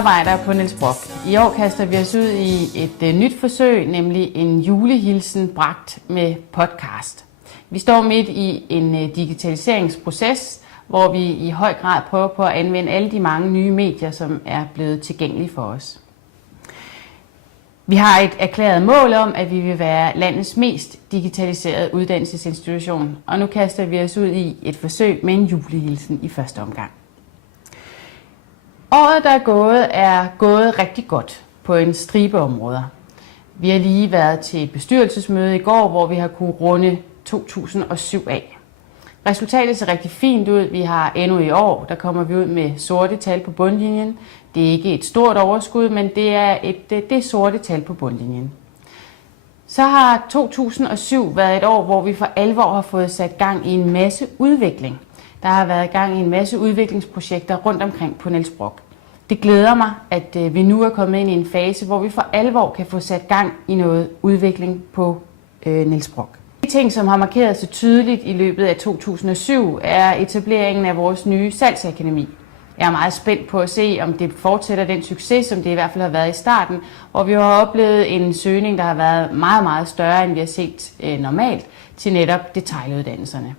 medarbejdere på Niels Brock. I år kaster vi os ud i et nyt forsøg, nemlig en julehilsen bragt med podcast. Vi står midt i en digitaliseringsproces, hvor vi i høj grad prøver på at anvende alle de mange nye medier, som er blevet tilgængelige for os. Vi har et erklæret mål om, at vi vil være landets mest digitaliserede uddannelsesinstitution, og nu kaster vi os ud i et forsøg med en julehilsen i første omgang. Året, der er gået rigtig godt på en stribe områder. Vi har lige været til et bestyrelsesmøde i går, hvor vi har kunne runde 2007 af. Resultatet ser rigtig fint ud. Vi har endnu i år, der kommer vi ud med sorte tal på bundlinjen. Det er ikke et stort overskud, men det er sorte tal på bundlinjen. Så har 2007 været et år, hvor vi for alvor har fået sat gang i en masse udvikling. Der har været gang i en masse udviklingsprojekter rundt omkring på Niels Brock. Det glæder mig, at vi nu er kommet ind i en fase, hvor vi for alvor kan få sat gang i noget udvikling på Niels Brock. De ting, som har markeret sig tydeligt i løbet af 2007, er etableringen af vores nye salgsakademi. Jeg er meget spændt på at se, om det fortsætter den succes, som det i hvert fald har været i starten, hvor vi har oplevet en søgning, der har været meget, meget større, end vi har set normalt, til netop detailuddannelserne.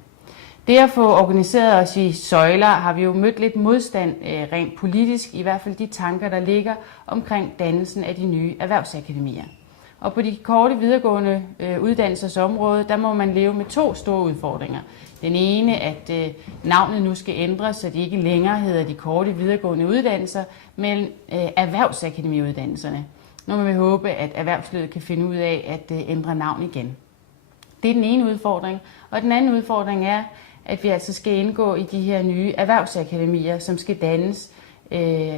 Det at få organiseret os i søjler har vi jo mødt lidt modstand rent politisk, i hvert fald de tanker, der ligger omkring dannelsen af de nye erhvervsakademier. Og på de korte videregående uddannelsesområde, der må man leve med to store udfordringer. Den ene, at navnet nu skal ændres, så de ikke længere hedder de korte videregående uddannelser, men erhvervsakademiuddannelserne. Nu må vi håbe, at erhvervslivet kan finde ud af at ændre navn igen. Det er den ene udfordring. Og den anden udfordring er, at vi altså skal indgå i de her nye erhvervsakademier, som skal dannes.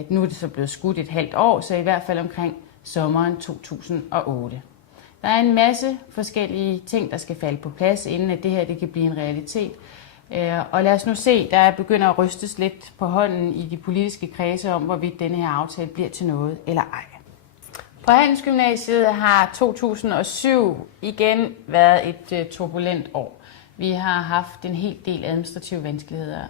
Nu er det så blevet skudt et halvt år, så i hvert fald omkring sommeren 2008. Der er en masse forskellige ting, der skal falde på plads, inden at det her det kan blive en realitet. Og lad os nu se, der begynder at rystes lidt på hånden i de politiske kredse om, hvorvidt denne her aftale bliver til noget eller ej. På Handelsgymnasiet har 2007 igen været et turbulent år. Vi har haft en hel del administrative vanskeligheder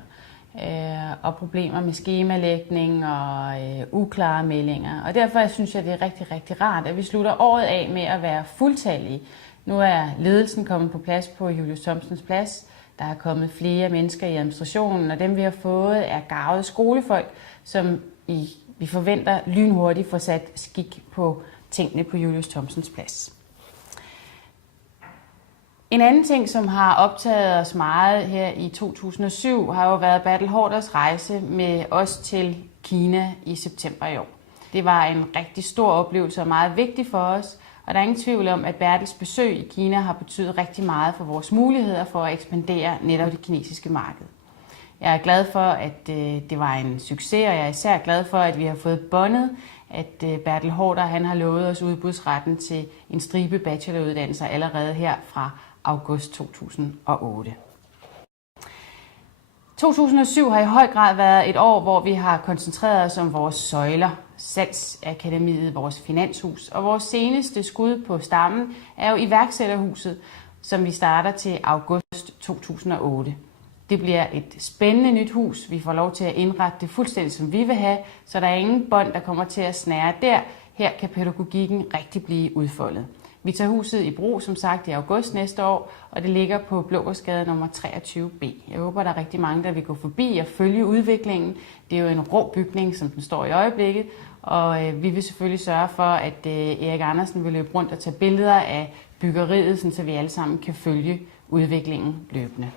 og problemer med skemalægning og uklare meldinger. Og derfor synes jeg, det er rigtig, rigtig rart, at vi slutter året af med at være fuldtallige. Nu er ledelsen kommet på plads på Julius Thomsens Plads. Der er kommet flere mennesker i administrationen, og dem vi har fået er garvede skolefolk, som vi forventer lynhurtigt får sat skik på tingene på Julius Thomsens Plads. En anden ting, som har optaget os meget her i 2007, har jo været Bertel Haarders rejse med os til Kina i september i år. Det var en rigtig stor oplevelse og meget vigtig for os, og der er ingen tvivl om, at Bertels besøg i Kina har betydet rigtig meget for vores muligheder for at ekspandere netop det kinesiske marked. Jeg er glad for, at det var en succes, og jeg er især glad for, at vi har fået båndet, at Bertel Haarder han har lovet os udbudsretten til en stribe bacheloruddannelser allerede her fra august 2008. 2007 har i høj grad været et år, hvor vi har koncentreret os om vores søjler, Salgsakademiet, vores finanshus, og vores seneste skud på stammen er jo iværksætterhuset, som vi starter til august 2008. Det bliver et spændende nyt hus. Vi får lov til at indrette det fuldstændig, som vi vil have, så der er ingen bånd, der kommer til at snære der. Her kan pædagogikken rigtig blive udfoldet. Vi tager huset i brug, som sagt, i august næste år, og det ligger på Blågårdsgade nummer 23B. Jeg håber, der er rigtig mange, der vil gå forbi og følge udviklingen. Det er jo en rå bygning, som den står i øjeblikket, og vi vil selvfølgelig sørge for, at Erik Andersen vil løbe rundt og tage billeder af byggeriet, så vi alle sammen kan følge udviklingen løbende.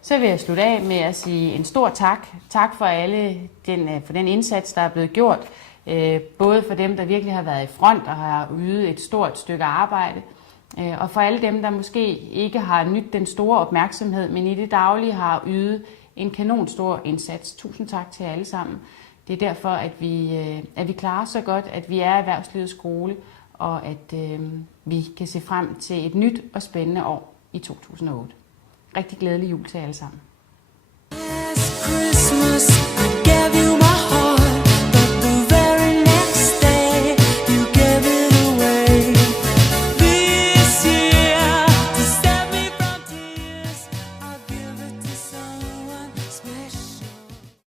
Så vil jeg slutte af med at sige en stor tak. Tak for for den indsats, der er blevet gjort. Både for dem, der virkelig har været i front og har ydet et stort stykke arbejde, og for alle dem, der måske ikke har nydt den store opmærksomhed, men i det daglige har ydet en kanonstor indsats. Tusind tak til jer alle sammen. Det er derfor, at vi klarer så godt, at vi er erhvervslivets skole, og at vi kan se frem til et nyt og spændende år i 2008. Rigtig glædelig jul til alle sammen.